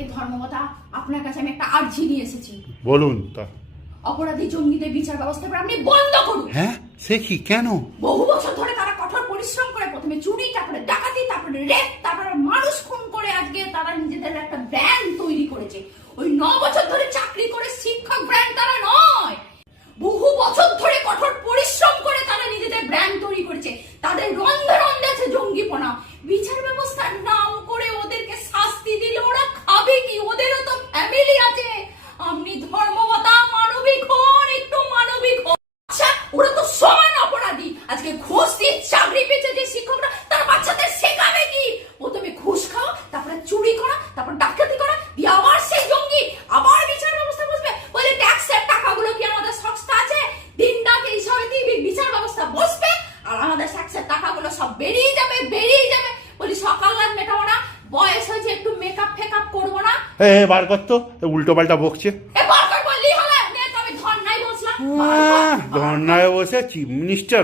এই ধর্মকথা আপনার কাছে আমি একটা আর্জি নিয়ে এসেছি। বলুন তা। অপরাধী জঙ্গিদের বিচার ব্যবস্থা আপনি বন্ধ করুন। হ্যাঁ, সে কি, কেন? বহু বছর ধরে তারা কঠোর পরিশ্রম করে প্রথমে চুরি, তারপরে ডাকাতি, তারপরে রেপ, তারপরে মানুষ খুন করে আজকে তারা নিজেদের একটা ব্র্যান্ড তৈরি করেছে। ওই 9 বছর ধরে চাকরি করে শিক্ষক ব্র্যান্ড তারা নয়, বহু বছর ধরে কঠোর পরিশ্রম করে তারা নিজেদের ব্র্যান্ড তৈরি করেছে। তাদের রন্ধে রন্ধে আছে জঙ্গিপনা। বিচার ব্যবস্থার নাম করে ওদেরকে শাস্তি দিলে ওরা খাবে কি? ওদেরও তো ফ্যামিলি আছে। আপনি ধর্মবতা মানবিক হন, একটু মানবিক হন। আচ্ছা, ওরা তো সমান অপরাধী। আজকে ঘুষ দিয়ে চাকরি পেয়েছে যে শিক্ষকরা, তার বাচ্চাদের শেখাবে কি? প্রথমে ঘুষ খাওয়া, তারপরে চুরি করা, তারপর ডাকাতি করা, দিয়ে আবার সেই জঙ্গি, আবার বিচার ব্যবস্থা বসবে। বলে ট্যাক্সের টাকাগুলো কি আমাদের সস্তা আছে? দিন রাত এই সবাই বিচার ব্যবস্থা বসবে আর আমাদের ট্যাক্সের টাকাগুলো সব বেরিয়ে যাবে। বলি সকাল রাত মেটাবো না, বয়স হয়েছে একটু মেকআপ ফেকআপ করবো না। বার কর তো, উল্টো পাল্টা বকছে। বার কর বললি হবে? আমি ধর্নায় বসলাম। ধর্নায় বসে চিফ মিনিস্টার